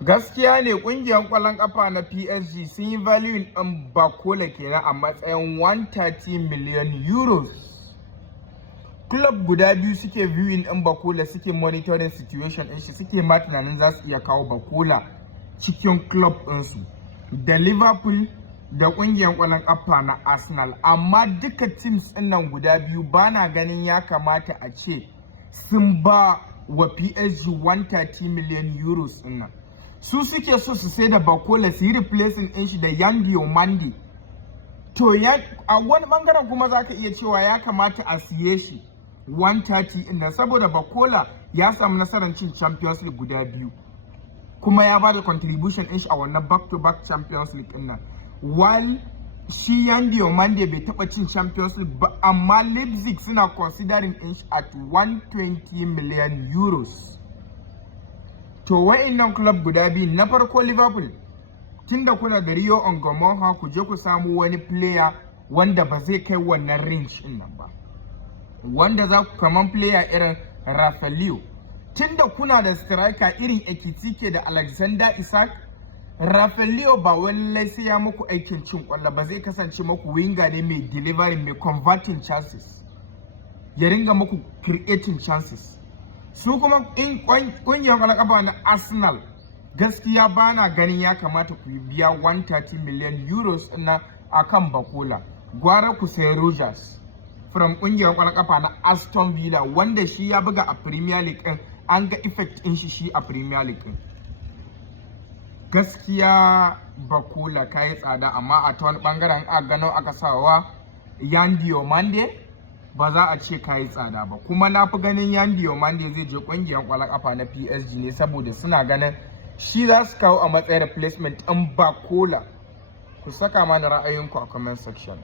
Gaskiya ne kungiyar kwallon kafa na PSG sun yi value ɗin Bakola kenan a matsayin 130 million euros. Club guda biyu suke viewing ɗin Bakola, suke monitoring situation ɗin shi, suke ma tunanin za su iya kawo Bakola cikin club ɗinsu, da Liverpool da kungiyar kwallon kafa na Arsenal. Amma duka teams ɗin nan guda biyu bana ganin ya kamata a ce sun ba wa PSG 130 million euros ɗin nan. Su suke so su sai da Bakola su yi replacing ɗin shi da Yan Diomande. To a wani bangaren kuma za ka iya cewa ya kamata a siye shi 130 ɗin nan, saboda Bakola ya samu nasarar cin Champions League guda biyu, kuma ya ba da contribution ɗin shi a wannan back-to-back Champions League ɗin nan. While shi Yan Diomande bai taɓa cin Champions League ba, amma Leipzig suna considering ɗin shi at 120 million euros. To wa'innan club guda biyu, na farko Liverpool, tunda kuna da Rio Ongomoha, ku je ku samu wani player wanda ba zai kai wannan range din nan ba, wanda za ku kaman player irin Rafaelio. Tunda kuna da striker irin Ekitike da Alexander Isak, Rafaelio ba wani sai ya muku aikin cin kwallo ba, zai kasance muku winger ne mai delivering, mai converting chances, ya ringa muku creating chances. Su kuma in kungiyar kwallon kafa na Arsenal, gaskiya bana ganin ya kamata ku biya 130 million euros na akan Bakola. Gwara ku sai Rogers from kungiyar kwallon kafa na Aston Villa, wanda shi ya buga a Premier League din, an ga effect din shi a Premier League din. Gaskiya Bakola kai tsada, amma a ta wani bangaren a gano aka sawa Yan Diomande, ba za a ce kayi tsada ba. Kuma na fi ganin Yan Diomande zai je kungiyar kwallon kafa na PSG ne, saboda suna ganin shi za su kawo a matsayin replacement ɗin Bakola. Ku saka mana ra'ayinku a comment section.